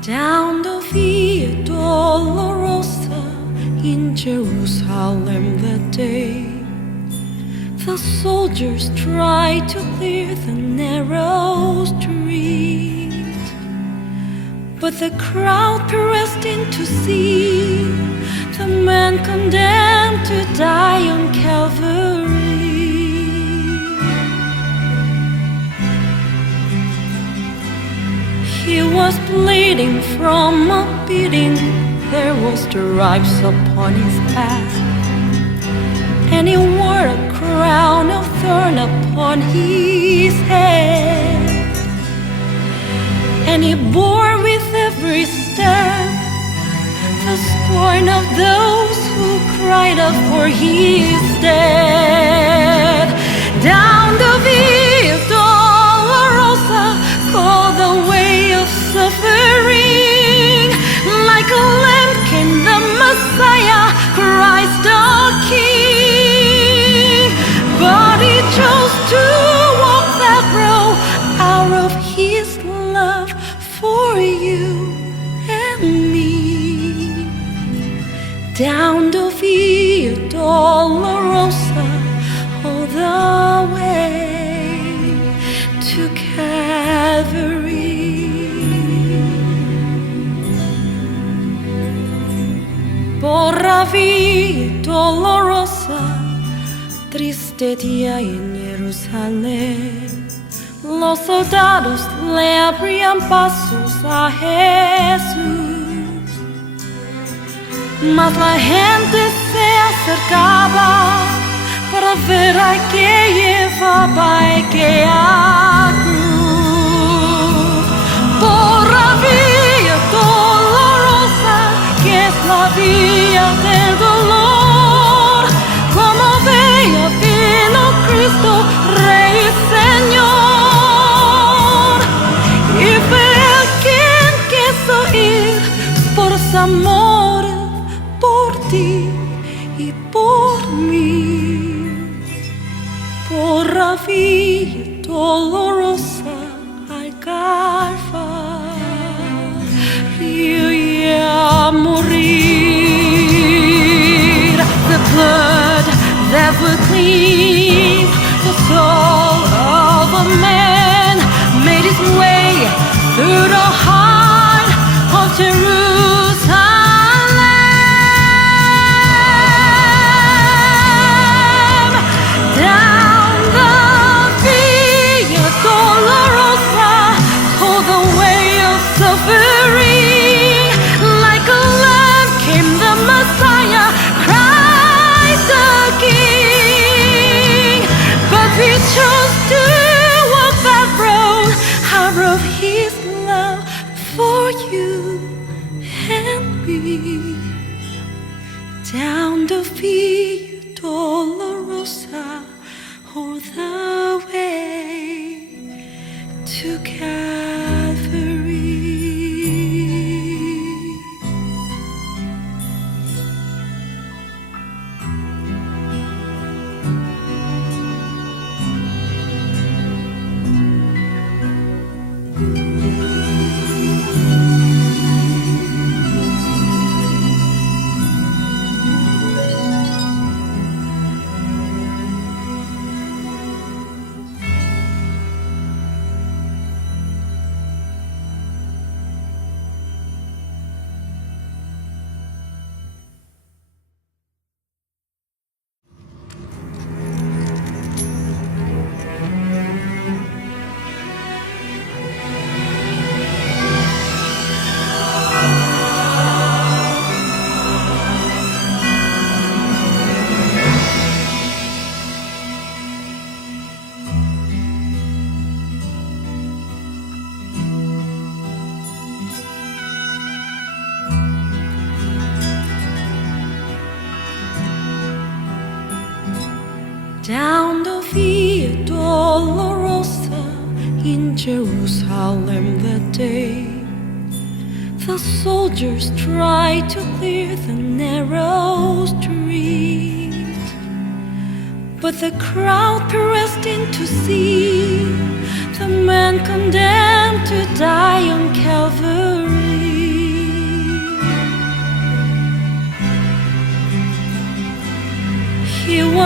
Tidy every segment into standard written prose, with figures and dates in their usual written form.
Down the Via Dolorosa in Jerusalem that day, the soldiers tried to clear the narrow street, but the crowd pressed in to see the man condemned to die on Calvary. He was bleeding from a beating, there was stripes upon his back, and he wore a crown of thorn upon his head, and he bore with every step the scorn of those who cried out for his death. Down the Via Dolorosa, called the way of suffering, like a lamb came the Messiah, Christ the King. But he chose to walk that road out of his love for you and me. Down the Via Dolorosa, all the way to Calvary. Por la Via Dolorosa, triste día en Jerusalén, los soldados le abrían pasos a Jesús, mas la gente se acercaba para ver a que llevaba aquella cruz. Por la Via Dolorosa, que es la vía del dolor, como bella vino Cristo, Rey y Señor, y fue Él quien quiso ir por su amor, por ti y por mí. Por la Via Dolorosa al Calvario y a morir. The blood that would clean the soul of a man made its way through the heart of Jerusalem. Down the Via Dolorosa, all the way of suffering, like a lamb came the Messiah, Christ the King. But we chose to walk that road out of his love for you and me. Down the Via Dolorosa, all the way to Calvary. Down the Via Dolorosa in Jerusalem that day, the soldiers tried to clear the narrow street, but the crowd pressed in to see the man condemned to die on Calvary.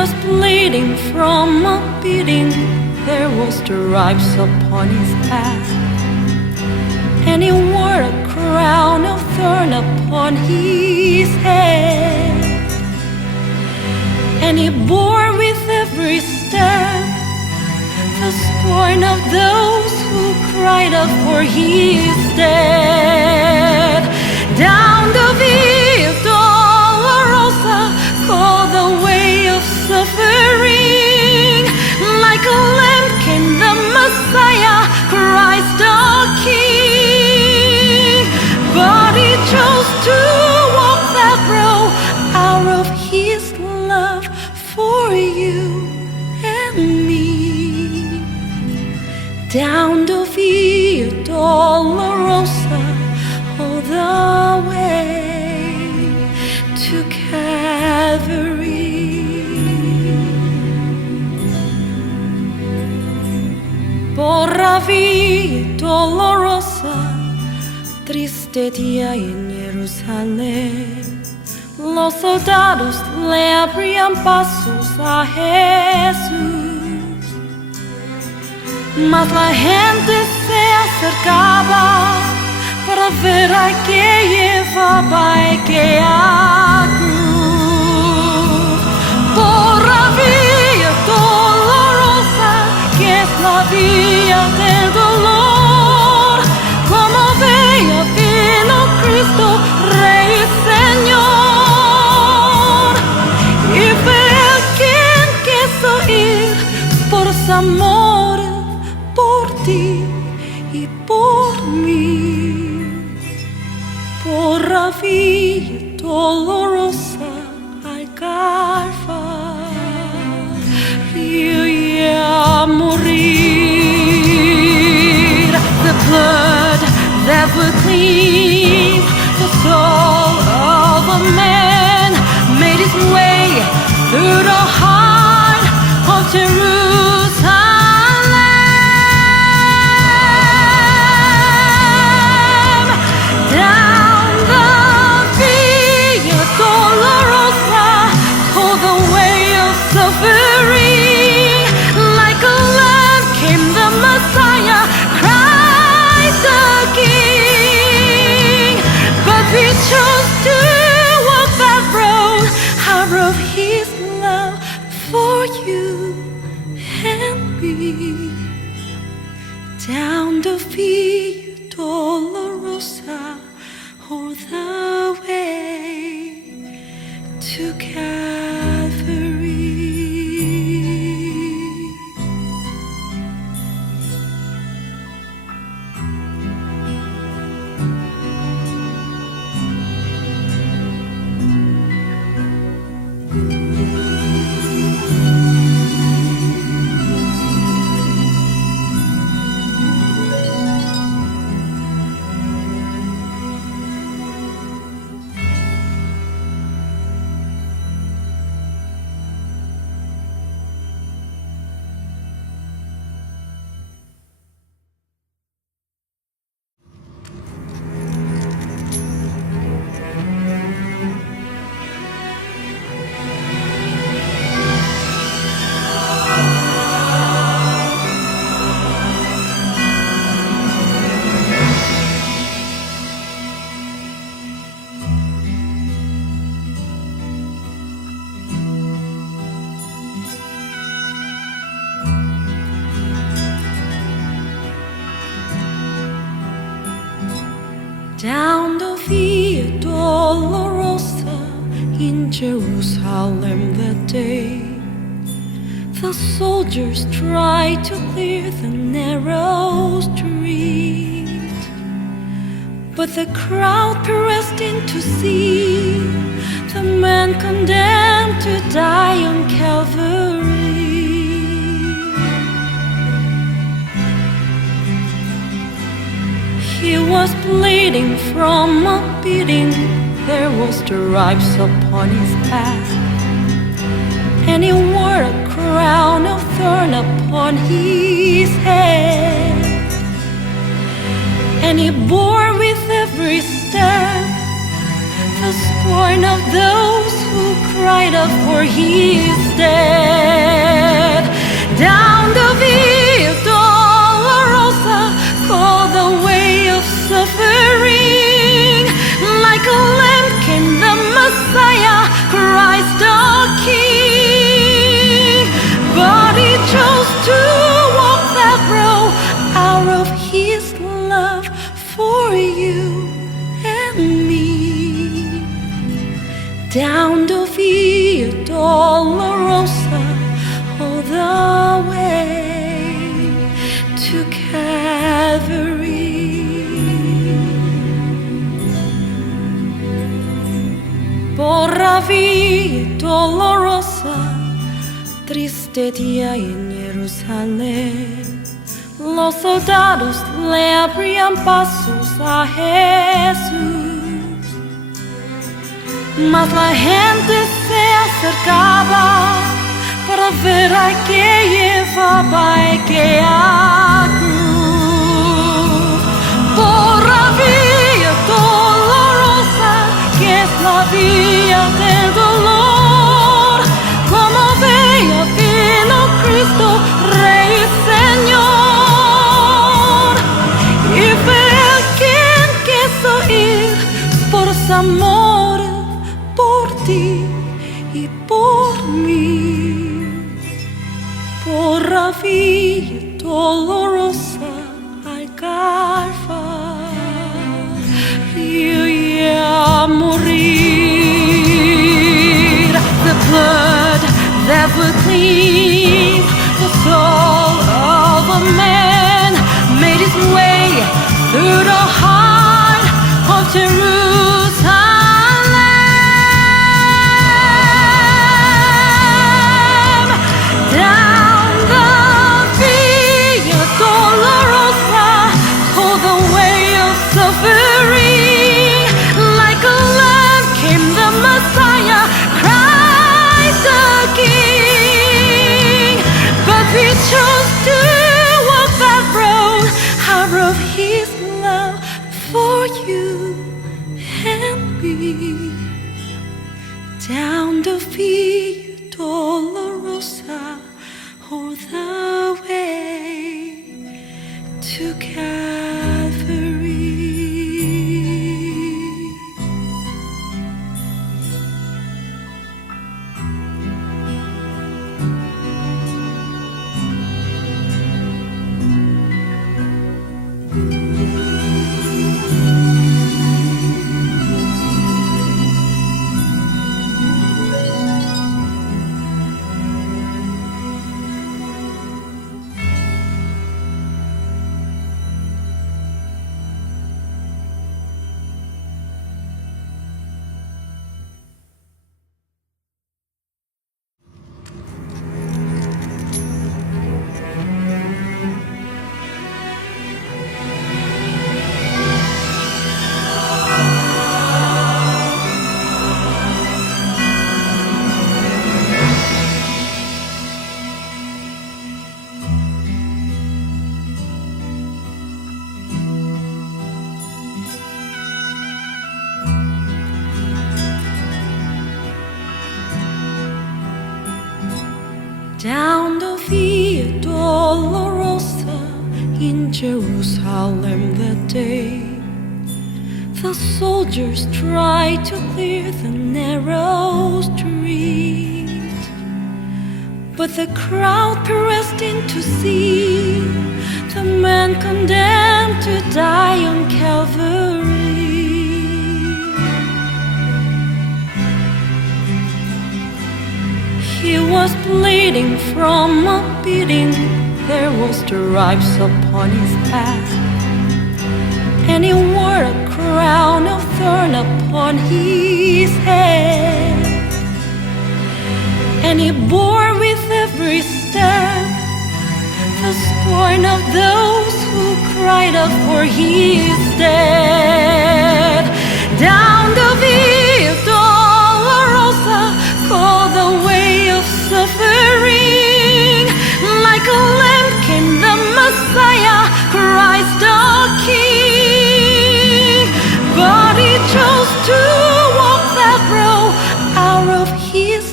was bleeding from a beating. There was stripes upon his back, and he wore a crown of thorn upon his head. And he bore with every step the scorn of those who cried out for his death. Down the Via Dolorosa, called the way of suffering, like a lamb came the Messiah, Christ the King. But he chose to walk that road out of his love for you and me. Down the Via Dolorosa, all the way to Calvary. Por la Via Dolorosa, triste día en Jerusalén, los soldados le abrían pasos a Jesús, mas la gente se acercaba para ver a que llevaba aquella cruz. Por la Via Dolorosa, que es la vía del dolor, como bella vino Cristo, Rey y Señor. Y fue Él quien quiso ir por su amor, por ti y por mí. Por la Via Dolorosa al Calvario y a morir. The blood that would clean the soul of a man made its way through the heart of Jerusalem. Down the Via Dolorosa, all the way of suffering, like a lamb came the Messiah, Christ the King. But we chose to walk that road out of his love for you and me. Down the Via Dolorosa, all the way to Calvary. Down the Via Dolorosa in Jerusalem that day, the soldiers tried to clear the narrow street, but the crowd pressed in to see the man condemned to die on Calvary. He was bleeding from a beating. There was stripes upon his back, and he wore a crown of thorn upon his head. And he bore with every step the scorn of those who cried cried out for his death. Down the Via Dolorosa, called the way of suffering, like a lamb came the Messiah, Christ our King. But he chose to walk that road out of his love for you and me. Down the Via Dolorosa, all the way to Calvary. Por la Via Dolorosa, triste día en Jerusalén, los soldados le abrían pasos a Jesús, mas la gente se acercaba para ver a que llevaba aquella cruz. Por la Via Dolorosa, que es la vía del dolor, como bella vino Cristo, Rey y Señor. Y fue Él quien quiso ir por su amor, por ti y por mí. Por la Via Dolorosa al Calvario y a morir. The blood that would clean the soul of a man made its way through the heart of Jerusalem. Down the Via Dolorosa, all the way of suffering, like a lamb came the Messiah, Christ the King. But we chose to walk that road out of his love for you and me. Down the Via Dolorosa, all the way to Calvary. Down the Via Dolorosa in Jerusalem that day, the soldiers tried to clear the narrow street, but the crowd pressed in to see the man condemned to die on Calvary. He was bleeding from a beating, there was stripes upon his back, and he wore a crown of thorns upon his head, and he bore with every step the scorn of those who cried out for his death. Down the Via Dolorosa, called the way of suffering, like a lamb came the Messiah, Christ our King. But he chose to walk that road out of his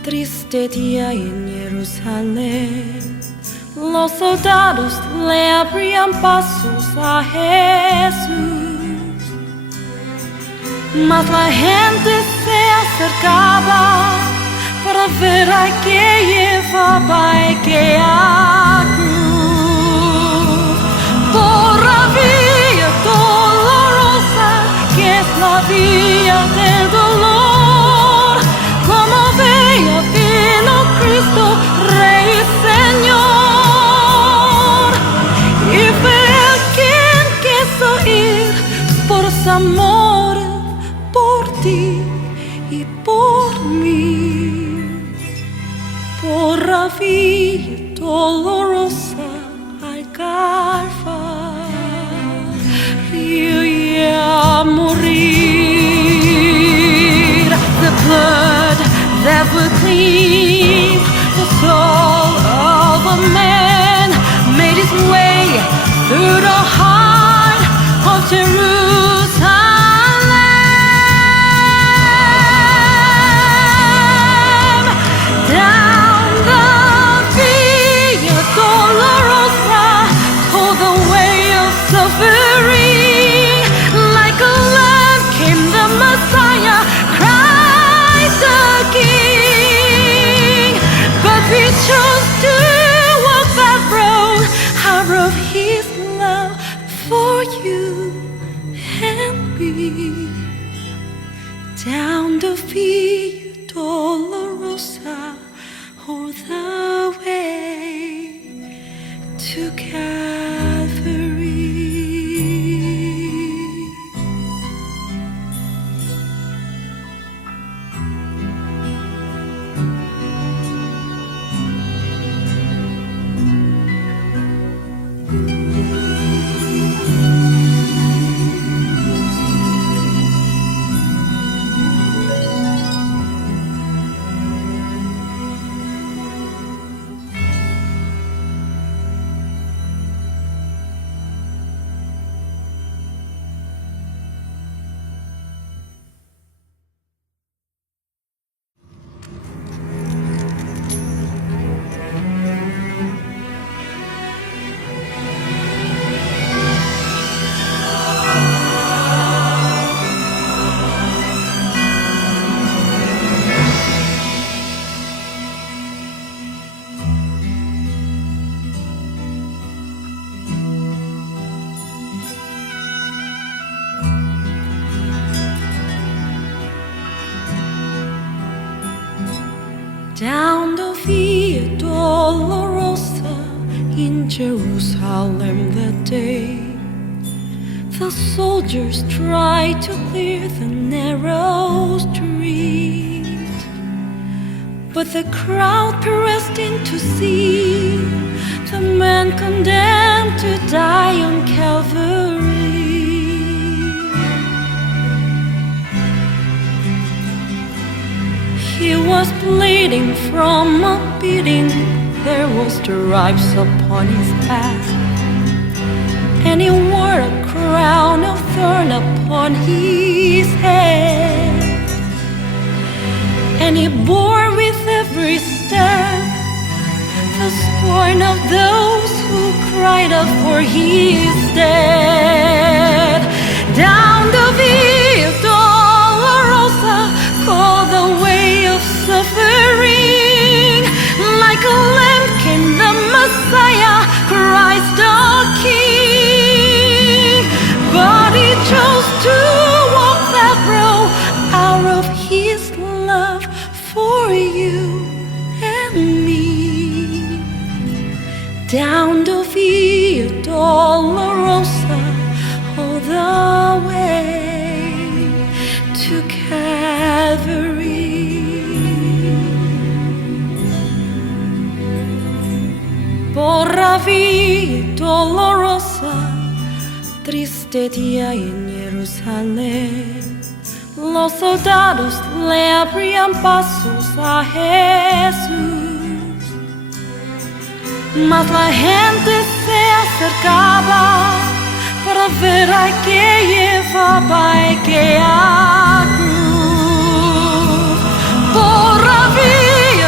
Triste día en Jerusalén, los soldados le abrían pasos a Jesús, mas la gente se acercaba para ver a que llevaba aquella cruz. Por la vía dolorosa que es la vía del dolor, como veía vino Cristo, Rey y Señor, y fue Él quien quiso ir por su amor, por ti y por mí, por la vía dolorosa al Calvario y a morir. The blood that would cleanse the soul of a man made its way through the heart of Jerusalem. Down the Via Dolorosa, told the way of suffering, like a lamb came the Messiah, Christ the King. But we chose to walk that road, out of His love for you and me. Down the Via Dolorosa, all the way to Calvary. Down the Via Dolorosa in Jerusalem that day, the soldiers tried to clear the narrow street, but the crowd pressed in to see the man condemned to die on Calvary. He was bleeding from a beating, there was stripes upon his back, and he wore a crown of thorn upon his head, and he bore with every step the scorn of those who cried out for his death. Down the Via Dolorosa, called the way of suffering, like a lamb came the Messiah, Christ the King. But He chose to walk that road, out of His love for you and me. Down the Via Dolorosa, all the way to Calvary. Por la Via Dolorosa, triste día en Jerusalén, los soldados le abrían pasos a Jesús, mas la gente se acercaba para ver a que llevaba aquella cruz. Por la Via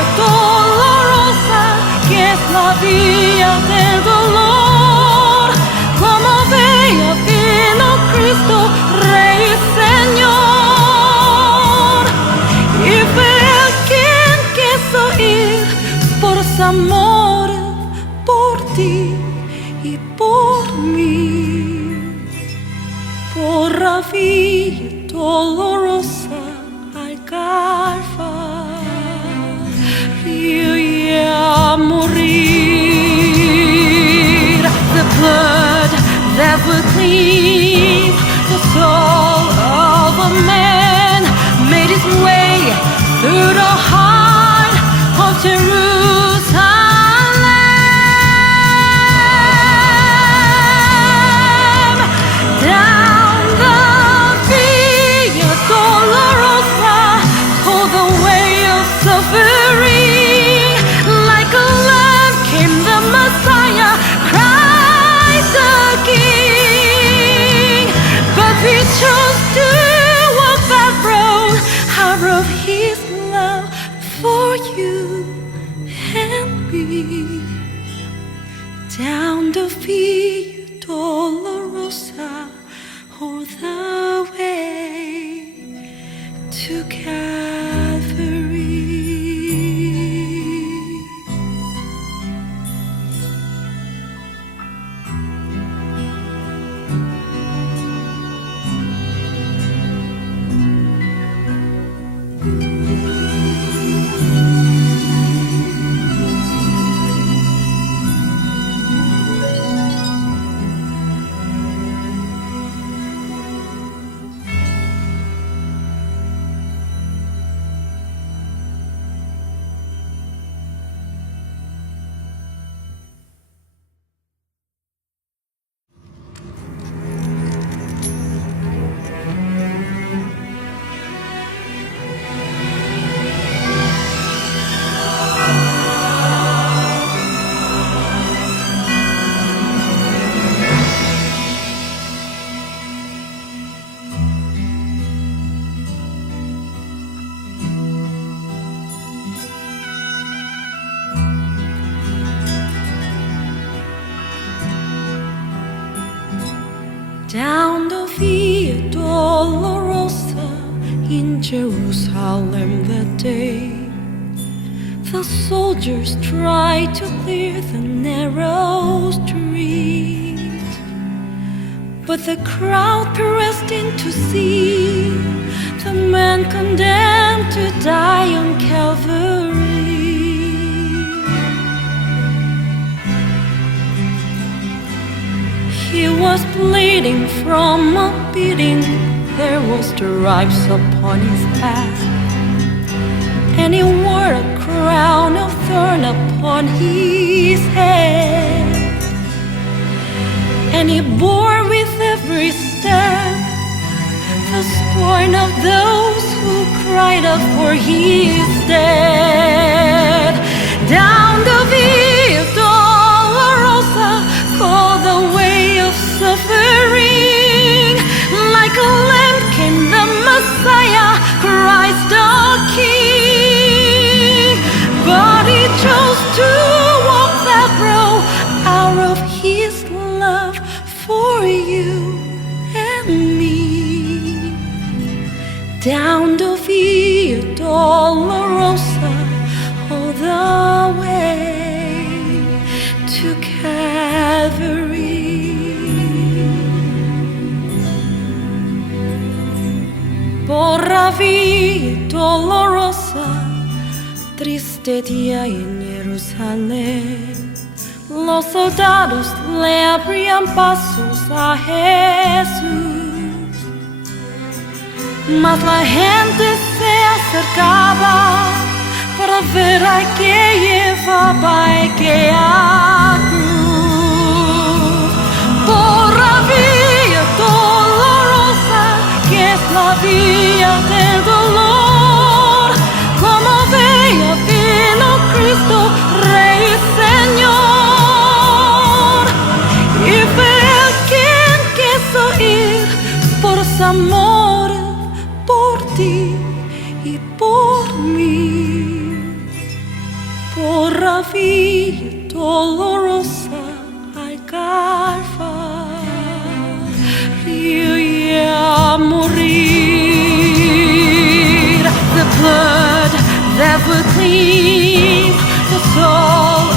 amor por ti y por mí, por la vía dolorosa al Calvario y a morir. The blood that would clean the soul of a man made its way through the heart of Jerusalem. Down the via dolorosa, all the way of suffering, like a lamb came the Messiah, Christ the King. But we chose to walk that road out of His love for you and me. Down the via dolorosa, all the way to Calvary. Down the via dolorosa in Jerusalem that day, the soldiers tried to clear the narrow street, but the crowd pressed in to see the man condemned to die on Calvary. He was bleeding from a beating, there was stripes upon his back, and he wore a crown of thorn upon his head, and he bore with every step the scorn of those who cried out for his death. Down the via dolorosa, called the way of suffering, like a lamb came the Messiah, Christ the King. But he chose to walk that road out of his love for you and me. Down the via dolorosa, all the way to Calvary. Por la via dolorosa, triste día en Jerusalén, los soldados le abrían pasos a Jesús, mas la gente se acercaba para ver a que llevaba aquella cruz. Por la vía dolorosa, que es la vía del dolor, como bella vino Cristo, Rey y Señor, y fue Él quien quiso ir por su amor por ti y por mí, por la vía dolorosa al Calvario y a morir. The blood that would clean the soul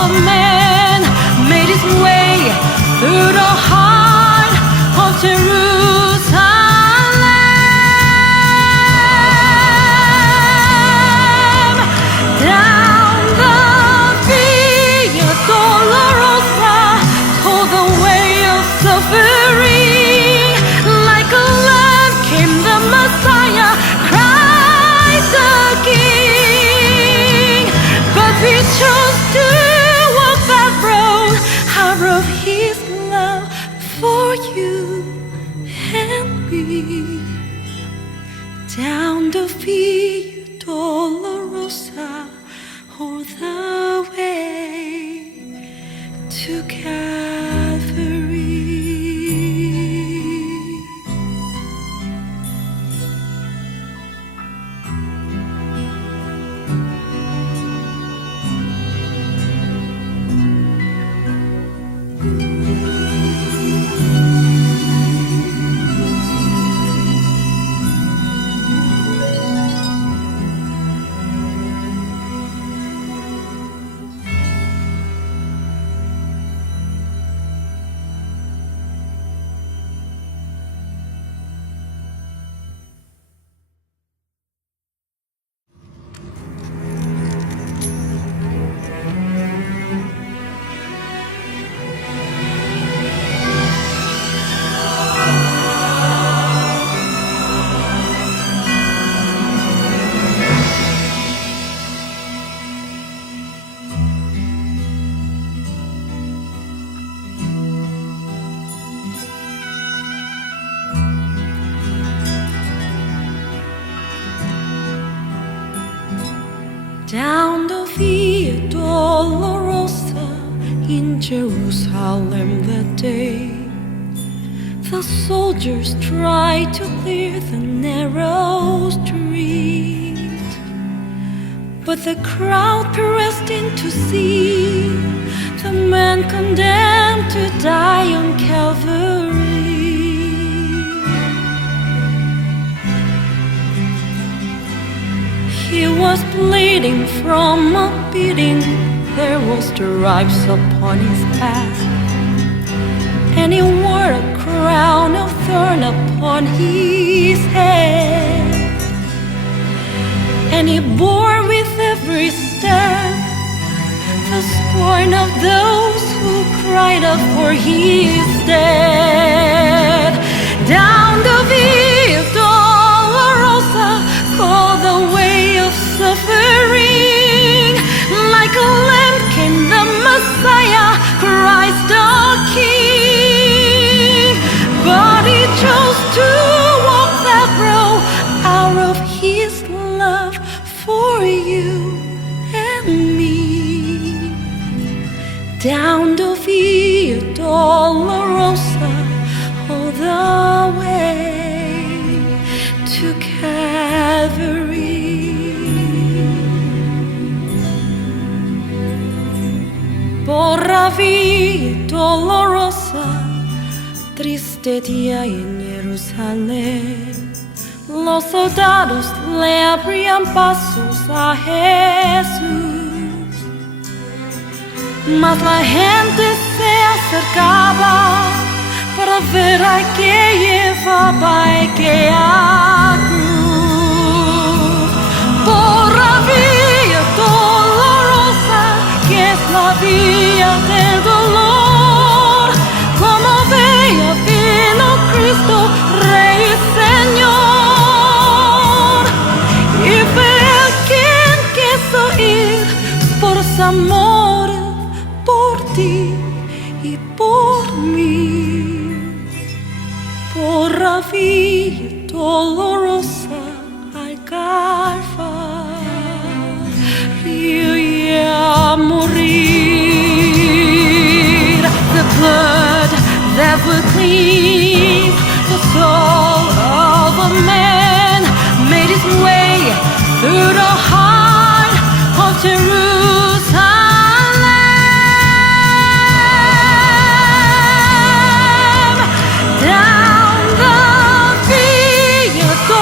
a man made his way through the heart of Jerusalem. Down the Via Dolorosa, told the way of suffering. Like a lamb came the Messiah, Christ the King. But we chose to walk that road out of His love for you and me. Down the Via Dolorosa, or the way to Calvary. Down the Via Dolorosa in Jerusalem that day, the soldiers tried to clear the narrow street, but the crowd pressed in to see the man condemned to die on Calvary. He was bleeding from a beating, there was stripes upon his back, and he wore a crown of thorn upon his head. And he bore with every step the scorn of those who cried out for his death. Down the Via Dolorosa, called the way of suffering. Like a lamb came the Messiah, Christ the King. But he chose to walk that road out of His love for you and me. Down the Via Dolorosa, all the way to Calvary. Por la Via Dolorosa, triste día en Jerusalén, los soldados le abrían pasos a Jesús, mas la gente se acercaba para ver a que llevaba aquella cruz. Por la Via Dolorosa, que es la vía del dolor, como bella vino Cristo, Rey y Señor, y fue a quien quiso ir por su amor, por ti y por mí. Por la Via Dolorosa al Calvario y a morir. The blood that would cleanse the soul of a man made his way through the heart of Jerusalem. Down the Via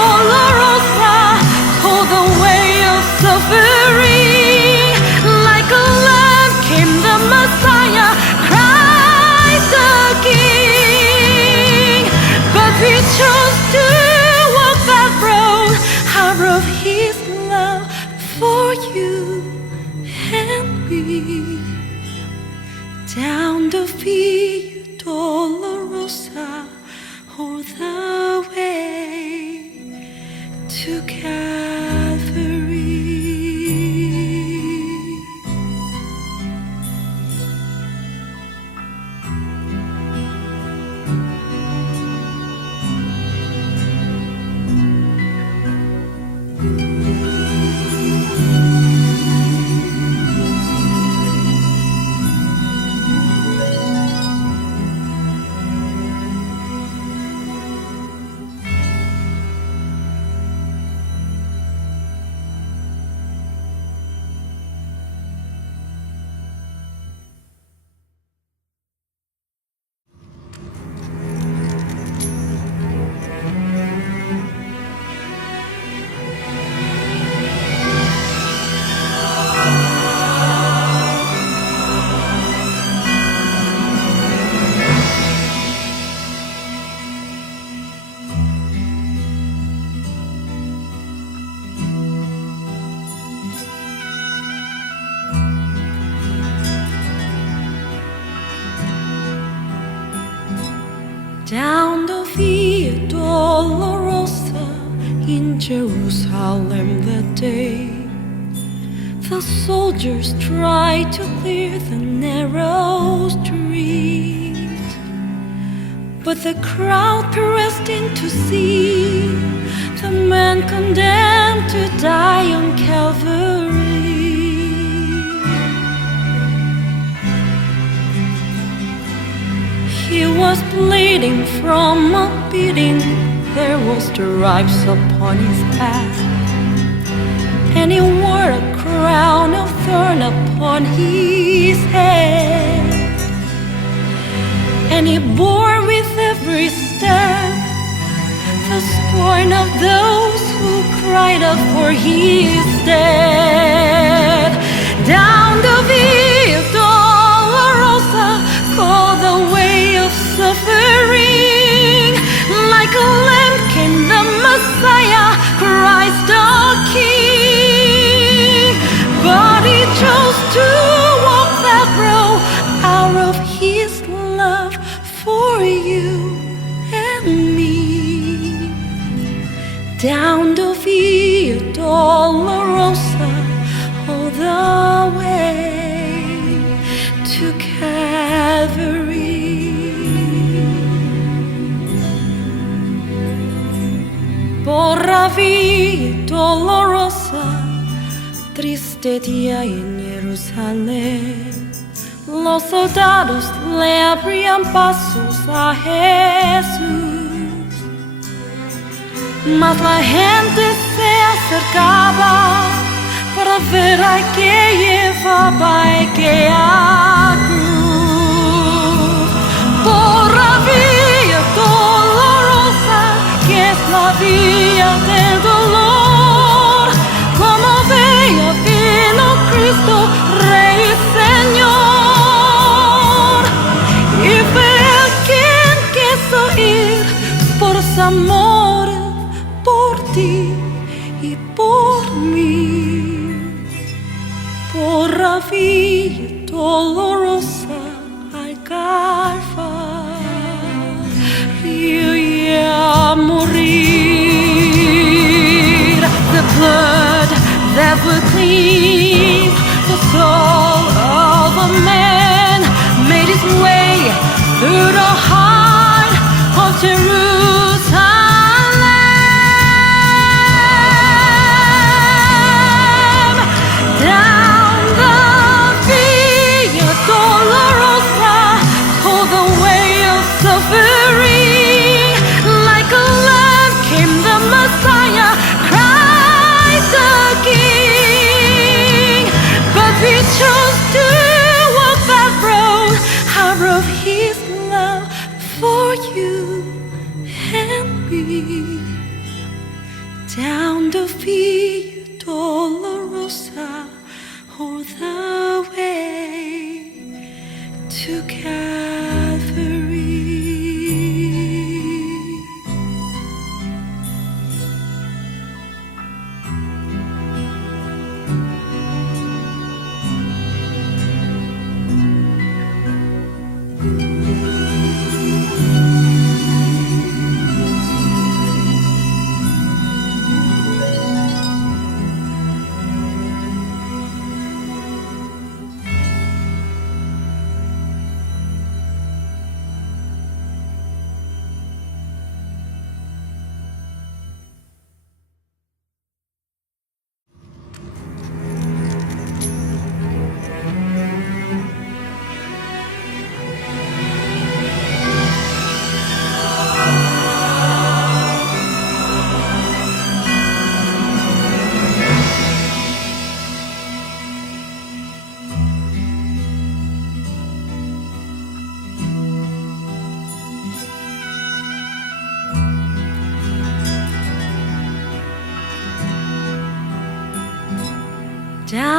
you and me. Down the Via Dolorosa, or the way to Calvary. Down the Via Dolorosa in Jerusalem that day, the soldiers tried to clear the narrow street, but the crowd pressed in to see the man condemned to die on Calvary. He was bleeding from a beating, there was stripes upon his back, and he wore a crown of thorn upon his head. And he bore with every step the scorn of those who cried out for his death. Down the Via Dolorosa, called the way of suffering, like a lamb came the Messiah, Christ our King. But he chose to walk that road out of his love for you and me. Down the Via Dolorosa, all the way to Calvary. Por la Via Dolorosa, triste día en Jerusalén, los soldados le abrían pasos a Jesús, mas la gente se acercaba para ver a que llevaba aquella cruz. Por la Via Dolorosa, que es la vía del dolor, como bella vino Cristo, Rey y Señor, y fue Él quien quiso ir por su amor, por ti y por mí. Por la Via Dolorosa al Calvario y a morir. The blood that would clean the soul of a man made its way through the heart of Jerusalem. Down the Via Dolorosa, all the way of suffering, like a lamb came the Messiah, Christ the King.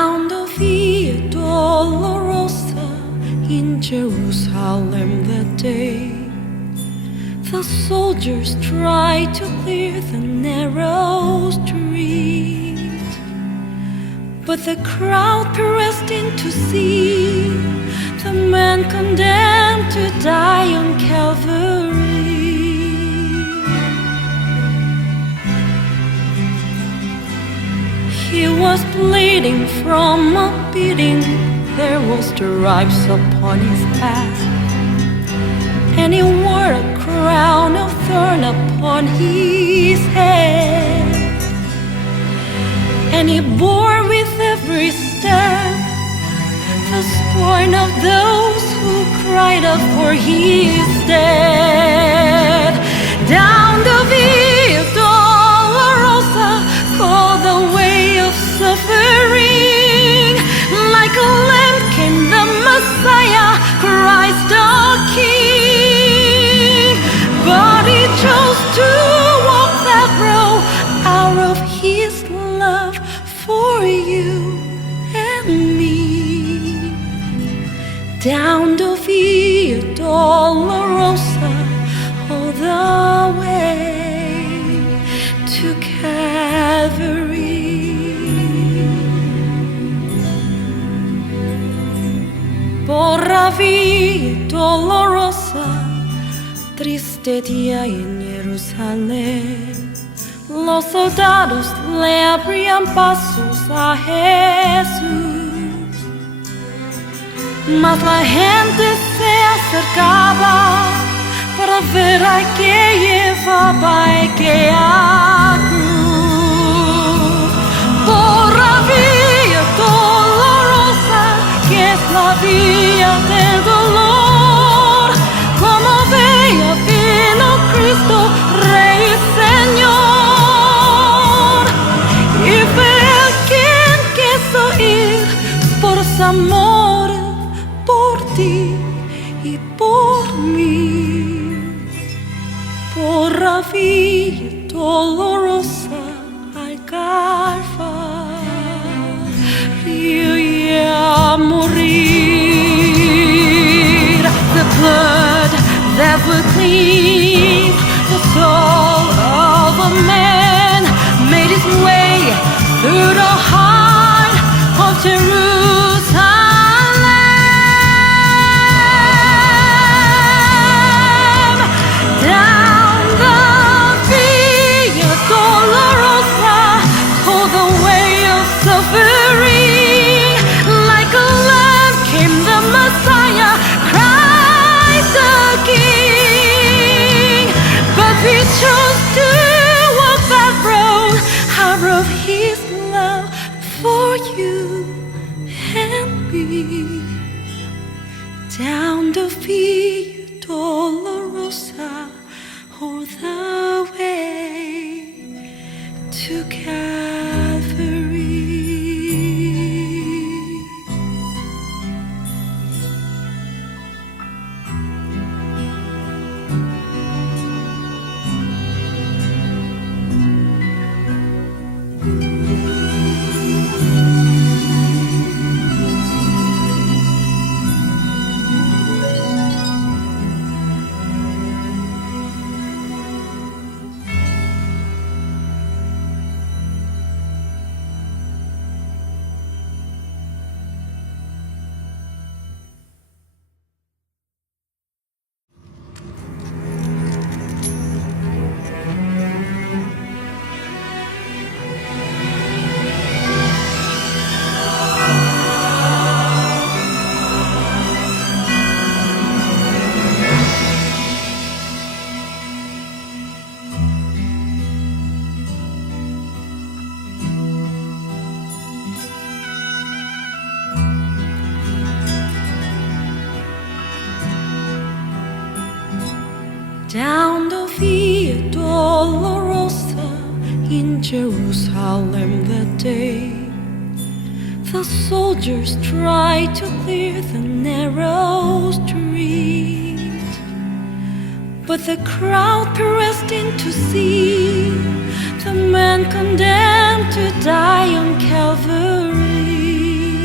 Down the Via Dolorosa in Jerusalem that day, the soldiers tried to clear the narrow street, but the crowd pressed in to see the man condemned to die on Calvary. He was bleeding from a beating, there was stripes upon his back, and he wore a crown of thorn upon his head, and he bore with every step the scorn of those who cried out for his death. Down the Via Dolorosa, called the way of suffering, like a lamb came the Messiah, Christ our King. But he chose to walk that road out of his love for you and me. Down the Via Dolorosa, all the way to Calvary. Por la Via Dolorosa, triste día en Jerusalén, los soldados le abrían pasos a Jesús. Mas la gente se acercaba para ver a que llevaba aquella cruz. Por la Via Dolorosa, que es la vía del dolor, como bella vino Cristo, Rey y Señor. Y fue Él quien quiso ir por su amor, por ti y por mí, por la Via Dolorosa al Calvario y a morir. The blood that would clean the soul of a man made its way through the heart of Jerusalem. We chose to walk that road out of his love for you and me. Down the Via Dolorosa, all the way to Calvary. Down the Via Dolorosa in Jerusalem that day, the soldiers tried to clear the narrow street, but the crowd pressed in to see the man condemned to die on Calvary.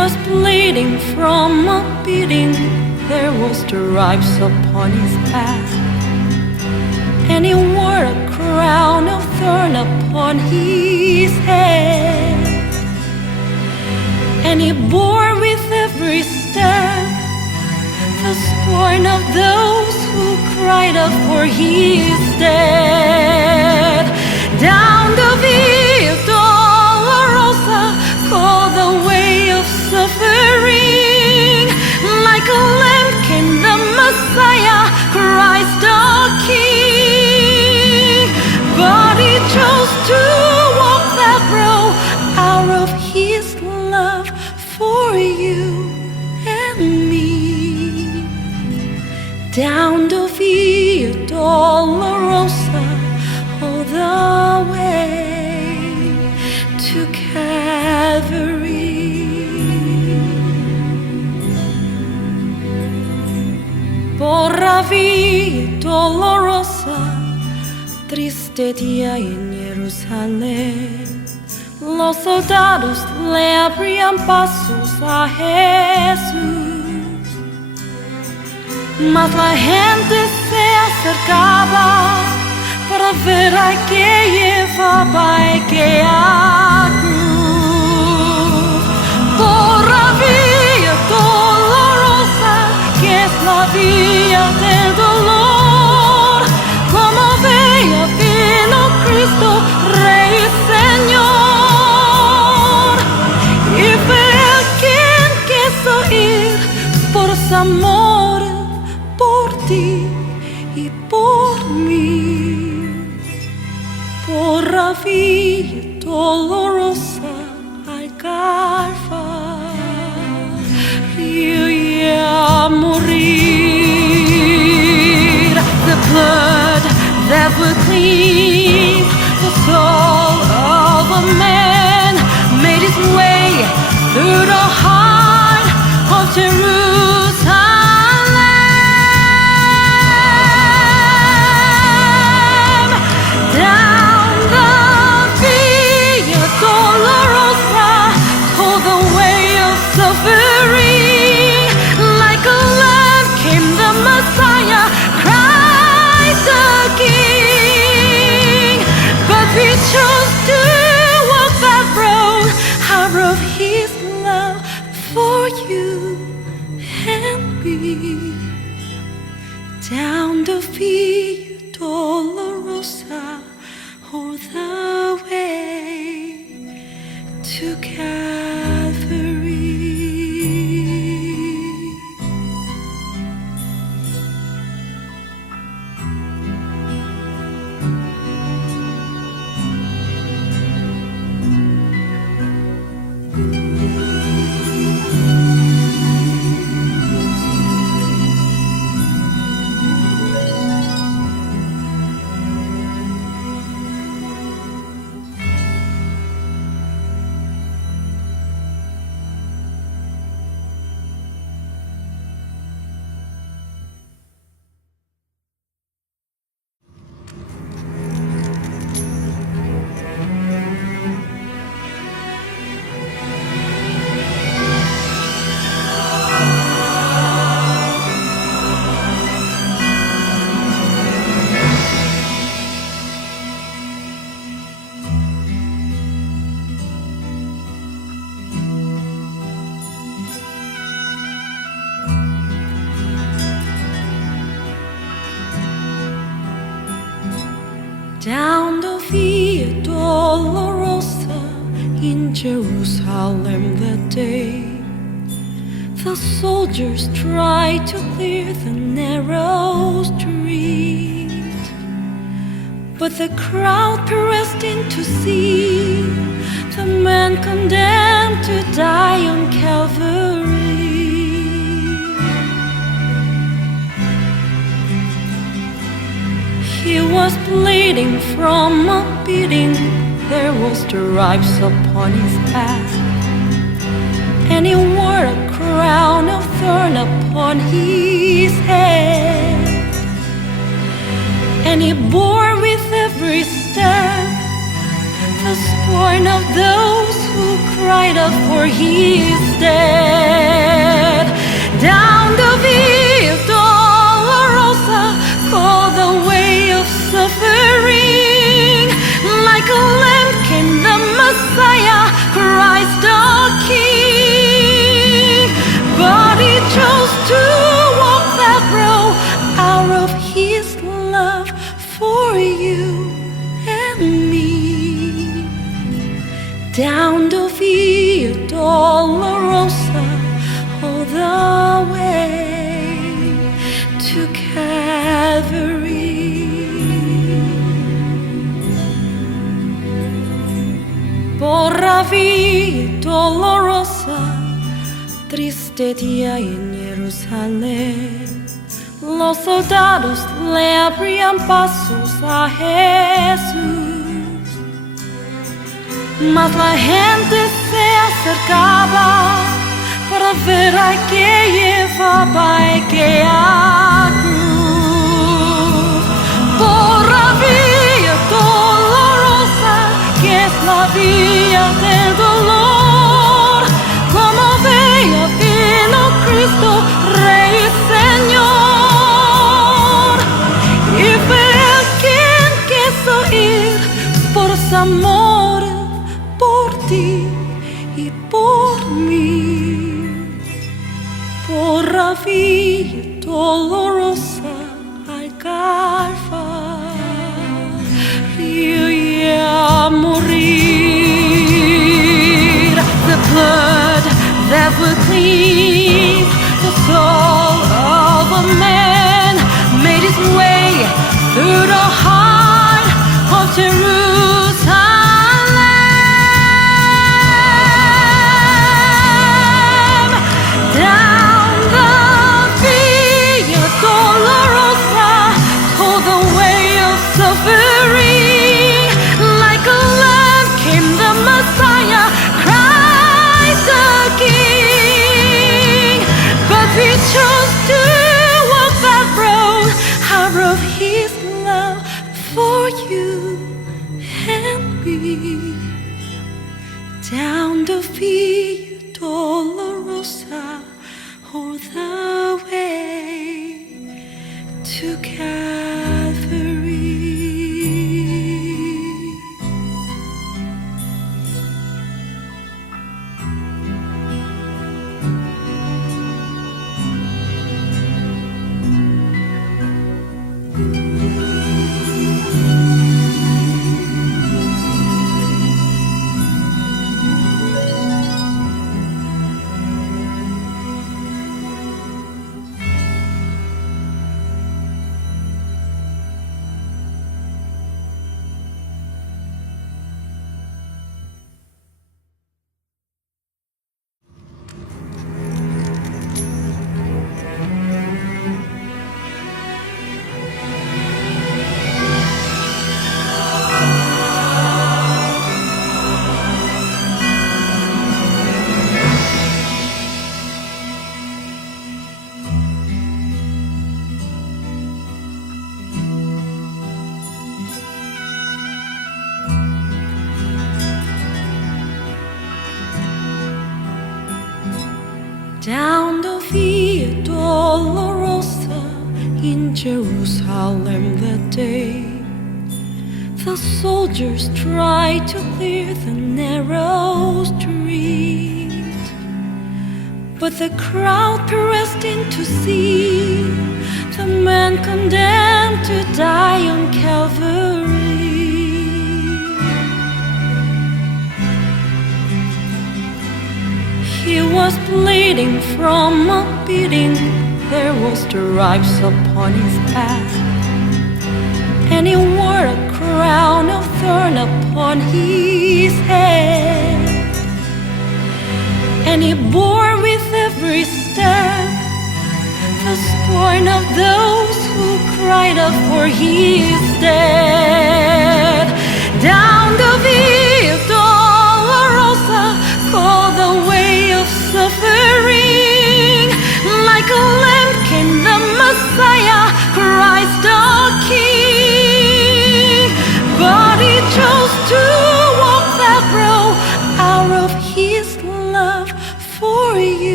was bleeding from a beating. There was stripes upon his back, and he wore a crown of thorn upon his head. And he bore with every step the scorn of those who cried out for his death. Down the Via Dolorosa, called the way of suffering, like a lamb came the Messiah, Christ the King. But he chose to walk that road out of his love for you and me. Down the Via Dolorosa, all the way to Calvary. Por la Via Dolorosa, triste día en Jerusalén, los soldados le abrían pasos a Jesús. Mas la gente se acercaba para ver a que llevaba aquella cruz. Por la Via Dolorosa, que es la vía del dolor, como bella vino Cristo, Rey y Señor. Y fue Él quien quiso ir por su amor, por ti y por mí. Por la Via Dolorosa al Calvario y a morir. The blood that will clean the soul of a man made its way through the heart of Jerusalem. Like a lamb came the Messiah, Christ the King. But we chose to walk that road out of his love for you and me. Down the Via Dolorosa, all the way to Calvary. Down the Via Dolorosa in Jerusalem that day, the soldiers tried to clear the narrow street, but the crowd pressed in to see the man condemned to die on Calvary. He was bleeding from a beating. There was stripes upon his back, and he wore a crown of thorn upon his head. And he bore with every step the scorn of those who cried cried out, for he is dead. Down the Via Dolorosa, called the way of suffering, like a lamb came the Messiah, Christ the King. But he chose to walk that road out of his love for you and me. Down the Via Dolorosa, all the way to Calvary. Por la Via Dolorosa, triste día en Jerusalén, los soldados le abrían pasos a Jesús, mas la gente se acercaba para ver a que llevaba aquella cruz. Por la Via Dolorosa, que es la vía del dolor, como bella vino Cristo, Rey y Señor. Y fue Él quien quiso ir por su amor, por ti y por mí. Por la Via Dolorosa al Calvario y a morir. The blood that will clean the soul of a man made its way through the heart of Jerusalem. Down the Via Dolorosa, all the way of suffering, like a lamb came the Messiah, Christ the King. But we chose to walk that road out of his love for you and me. Down the Via Dolorosa, all the way to Calvary. Down the Via Dolorosa in Jerusalem that day, the soldiers tried to clear the narrow street, but the crowd pressed in to see the man condemned to die on Calvary. He was bleeding from a beating, there was stripes upon his back, and he wore a crown of thorn upon his head, and he bore with every step the scorn of those who cried out, for he is dead. Down the Via Dolorosa, called the way of suffering, like a lamb came the Messiah, Christ the King. But he chose to walk that road out of his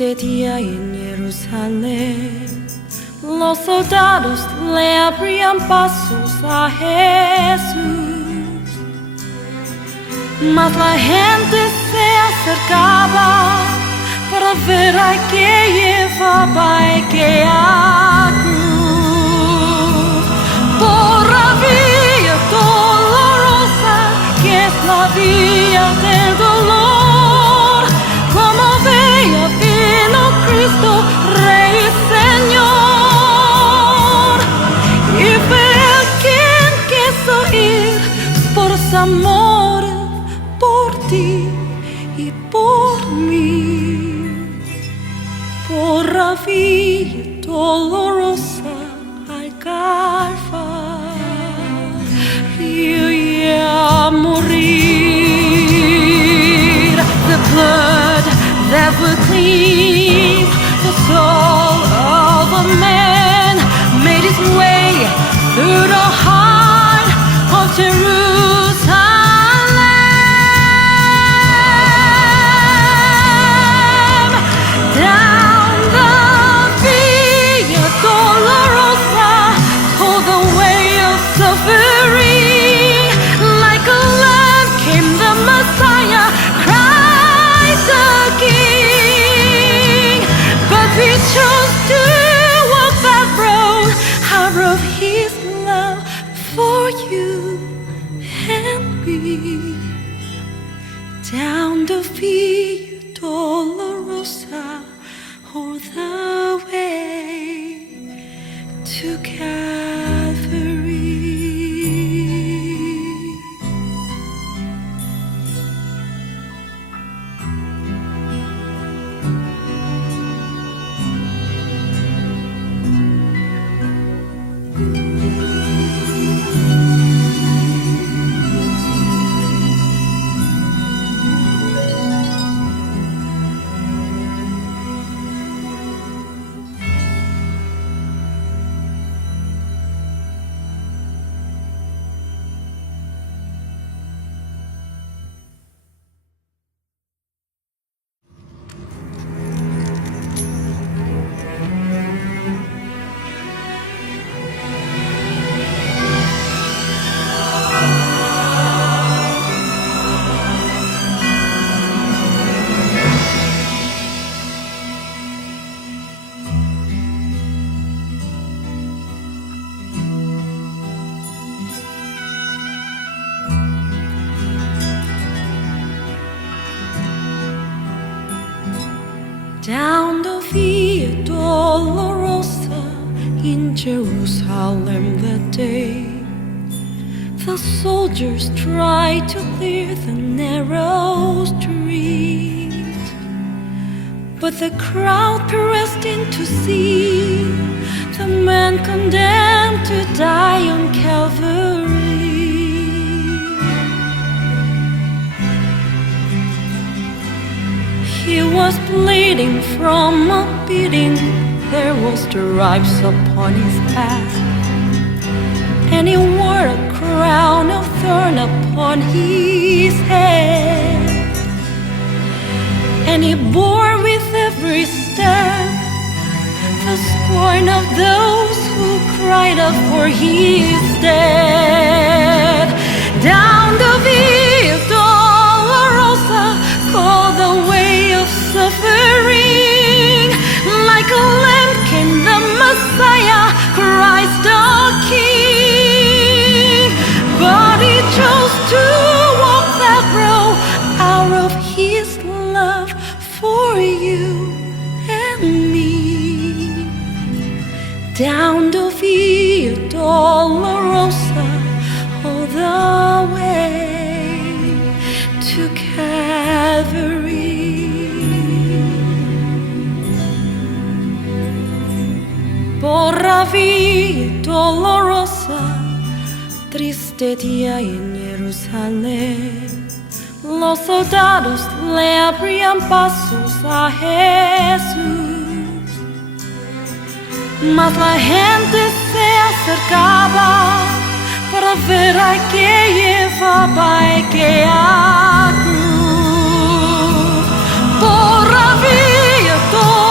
triste día en Jerusalén, los soldados le abrían pasos a Jesús, mas la gente se acercaba para ver a que llevaba aquella cruz. Por la vía dolorosa que es la vía del dolor, como veía vino Cristo, Rey y Señor, y fue el quien quiso ir por su amor, por ti y por mí, por la vía dolorosa al Calvario y a morir. The blood that would clean the soul of a man made its way through the heart of Jerusalem. Down the Via Dolorosa, oh, the way of suffering, like a lamb came the Messiah, Christ the King. But we chose to walk that road out of His love for you and me. Down the Via Dolorosa, oh, the way to Calvary. Down the Via Dolorosa in Jerusalem that day, the soldiers tried to clear the narrow street, but the crowd pressed in to see the man condemned to die on Calvary. He was bleeding from a beating, there was stripes upon his back, and he wore a crown of thorn upon his head, and he bore with every step the scorn of those who cried out for his death. Down the Via Dolorosa, called the way of suffering, like a lamb came the Messiah, Christ the King. But he chose to walk that road out of His love for you and me. Down the Via Dolorosa, all the way to Calvary. Por la Via Dolorosa, triste día en Jerusalén, los soldados le abrían pasos a Jesús, mas la gente se acercaba para ver a que llevaba aquella cruz. Por la Via Dolorosa,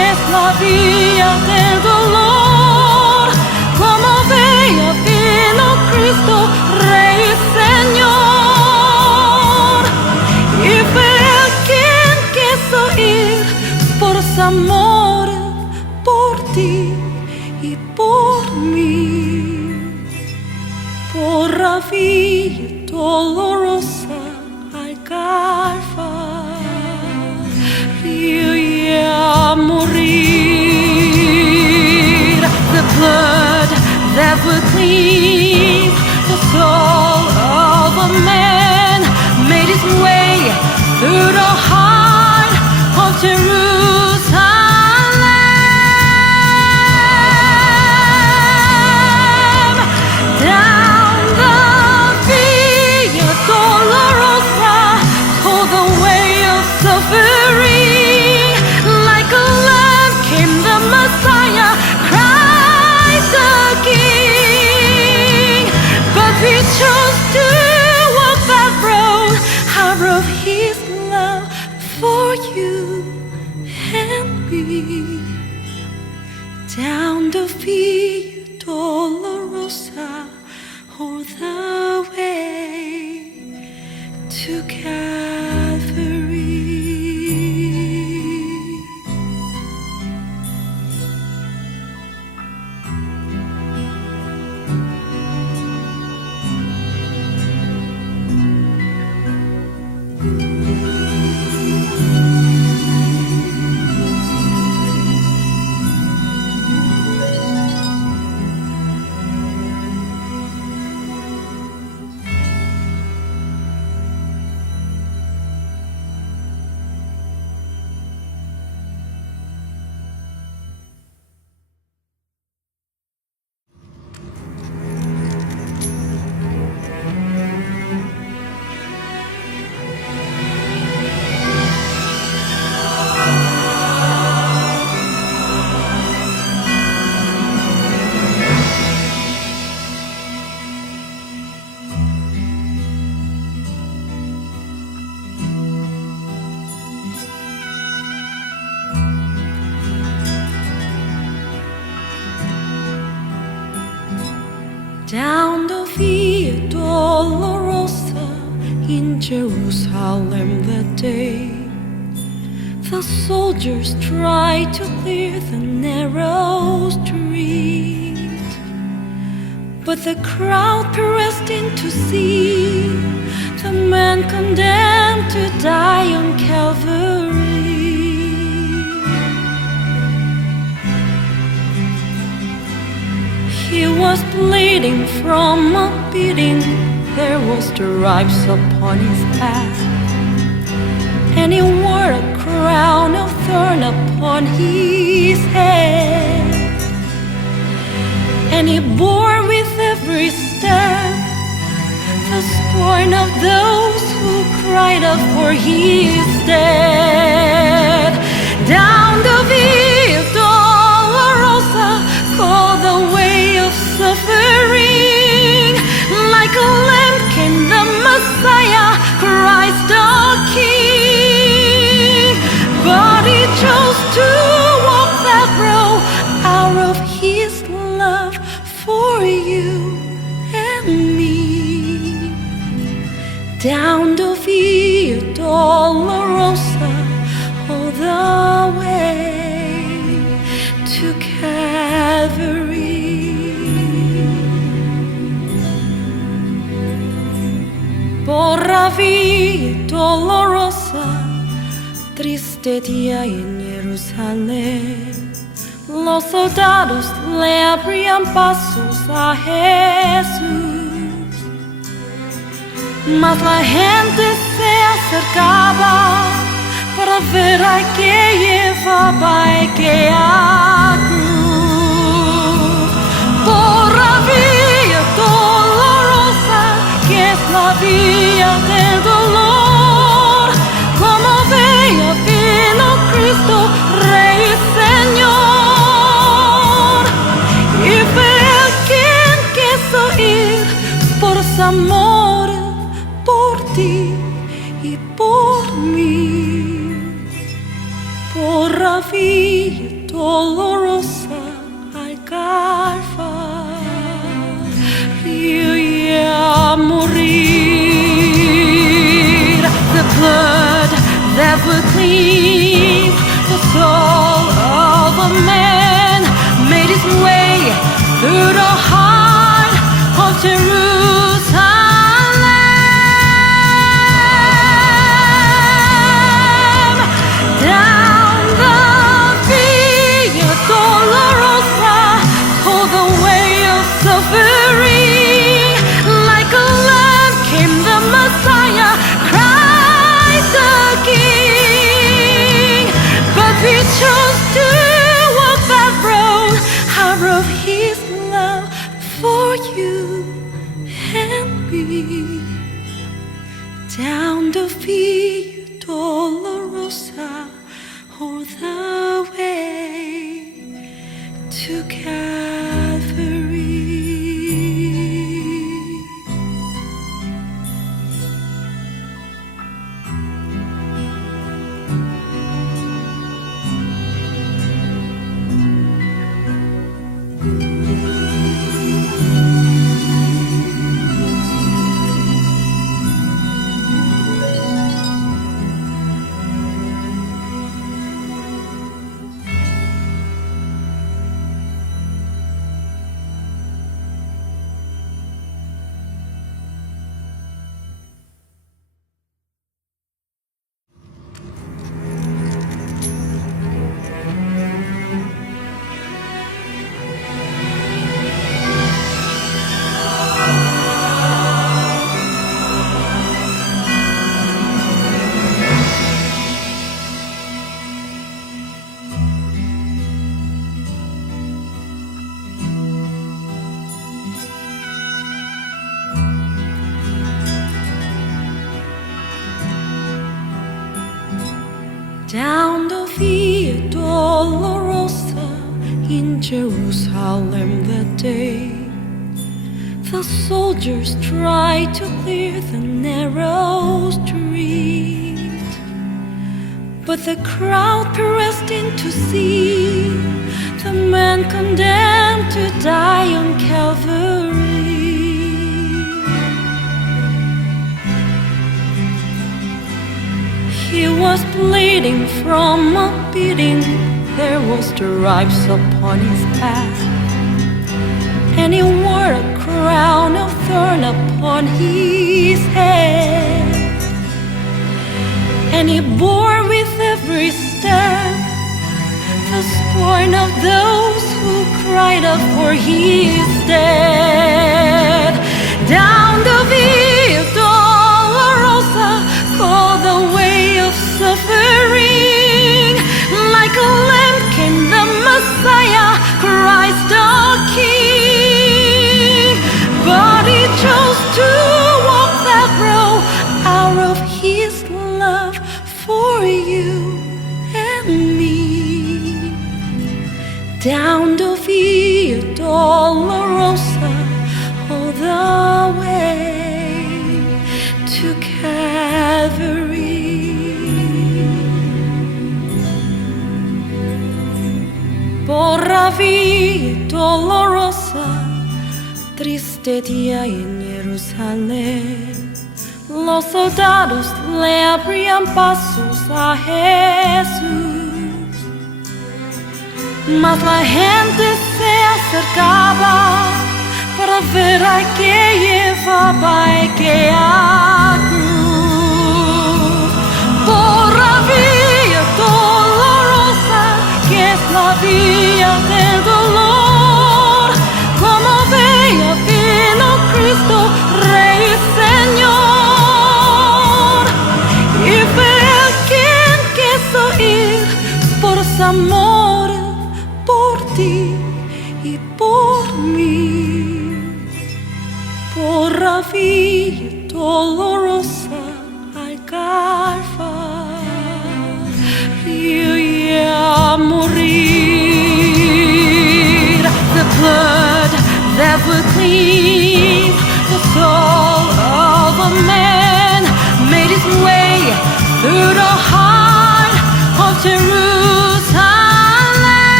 es la vía del dolor. Como bella vino Cristo, Rey y Señor. Y fue Él quien quiso ir por su amor, por ti y por mí. Por la vía dolorosa al Calvario y a morir. The blood that would cleanse the soul of a man made its way through the heart of Jerusalem. Down the via dolorosa, oh, the way of suffering, like a lamb came the Messiah, Christ the King. But we chose to walk that road out of His love for you and me. Down the via dolorosa, oh, the way to Calvary. Down the via dolorosa in Jerusalem that day, the soldiers tried to clear the narrow street, but the crowd pressed in to see the man condemned to die on Calvary. He was bleeding from a beating, there was stripes upon his back, and he wore a crown of thorn upon his head. And he bore with every step the scorn of those who cried out for his death. Down the via dolorosa, called the way of suffering, like a lamb came the Messiah, Christ the King. But he chose to walk that road out of His love for you and me. Down the via dolorosa, oh, the way to Calvary. Por la via dolorosa, triste día en Jerusalén, los soldados le abrían pasos a Jesús, mas la gente se acercaba para ver al que llevaba aquella cruz. Por la vía dolorosa, que es la vía del dolor, como bella vino Cristo, Rey y Señor. Y fue Él quien quiso ir por su amor, por ti y por mí. Por la vía dolorosa al Calvario a morir. The blood that would cleanse the soul of a man made its way through the heart of Jerusalem. Down the Via Dolorosa, all the way of suffering, like a lamb came the Messiah, Christ the King. But we chose to walk that road out of His love for you and me. Down the Via Dolorosa, all the way to Calvary. Down the Via Dolorosa in Jerusalem that day, the soldiers tried to clear the narrow street, but the crowd pressed in to see the man condemned to die on Calvary. He was bleeding from a beating, there were stripes upon his back, and he wore a crown of thorn upon his head. And he bore with every step the scorn of those who cried out for his death. Down the Via Dolorosa, called the way of suffering, like a lamb came the Messiah, Christ the King. But he chose to walk that road out of His love for you and me. Down the Via Dolorosa, all the way to Calvary. Por la Via Dolorosa, triste día en Jerusalén, los soldados le abrían pasos a Jesús, mas la gente se acercaba para ver a que llevaba aquella cruz. Por la Via Dolorosa, que es la vía del dolor, como bella vino Cristo, Rey y Señor, y fue Él quien quiso ir por su amor, por ti y por mí. Por la Via Dolorosa al Calvario y a morir. The blood that would cleanse the soul of a man made its way through the heart of Jerusalem.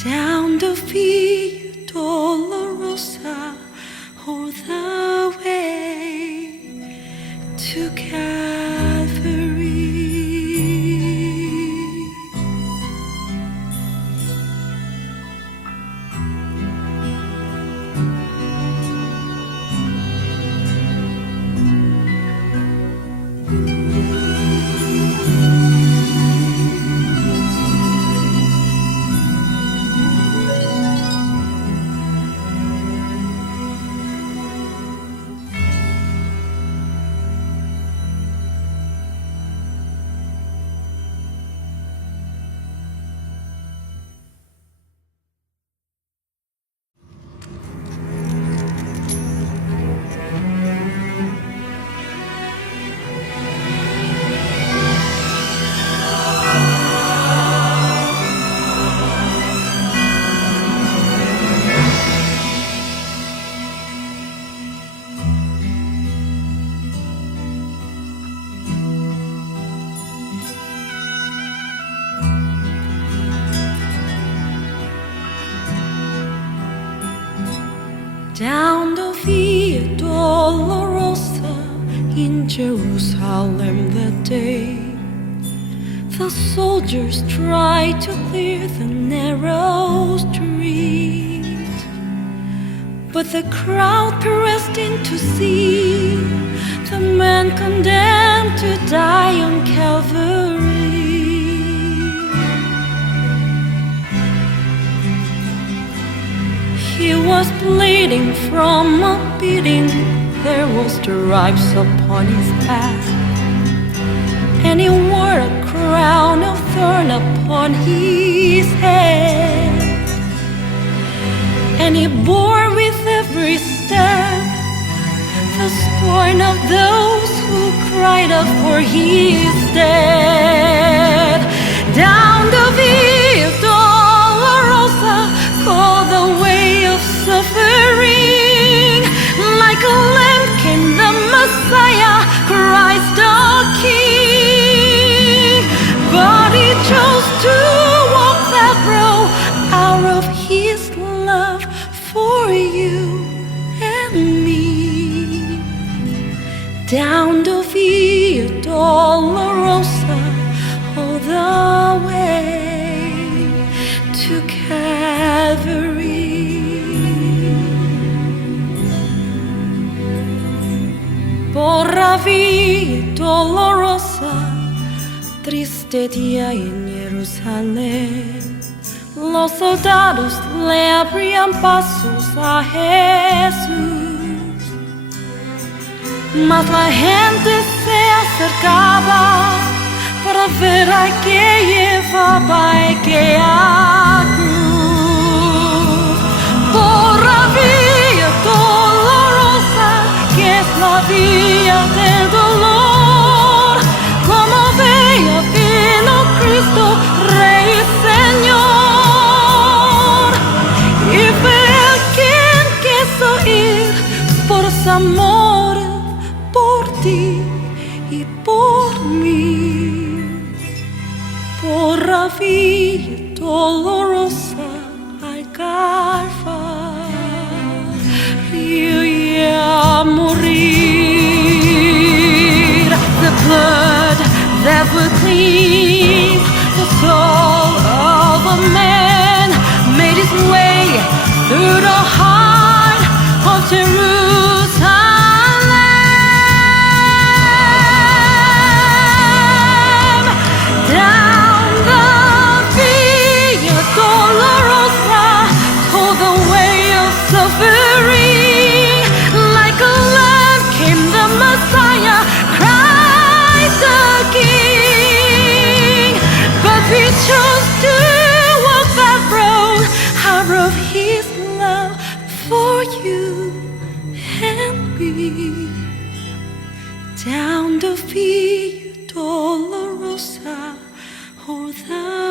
down the Via Dolorosa, or the way to Calvary. Down the Via Dolorosa in Jerusalem that day, the soldiers tried to clear the narrow street, but the crowd pressed in to see the man condemned to die on Calvary. He was bleeding from a beating, there was stripes upon his back, and he wore a crown of thorn upon his head, and he bore with every step the scorn of those who cried out for his death. Down the Via Dolorosa, called the way of suffering, like a lamb came the Messiah, Christ our King. But he chose to walk that road out of his love for you and me. Down the Via Dolorosa, all the way to Calvary. Por la Via Dolorosa, triste día en Jerusalén, los soldados le abrían pasos a Jesús, mas la gente se acercaba para ver a que llevaba aquella cruz. Por la Via Dolorosa, que es la vía del dolor, como bella vino Cristo, Rey y Señor, y fue Él quien quiso ir por su amor, por ti y por mí. Por la Via Dolorosa al Calvario y a morir. The blood that would cleanse the soul of a man made its way through the heart of Jerusalem. Down the Via Dolorosa, all the way of suffering, like a lamb came the Messiah, Christ the King. But we chose to walk that road out of his love for you and me. Down the Via Dolorosa, or the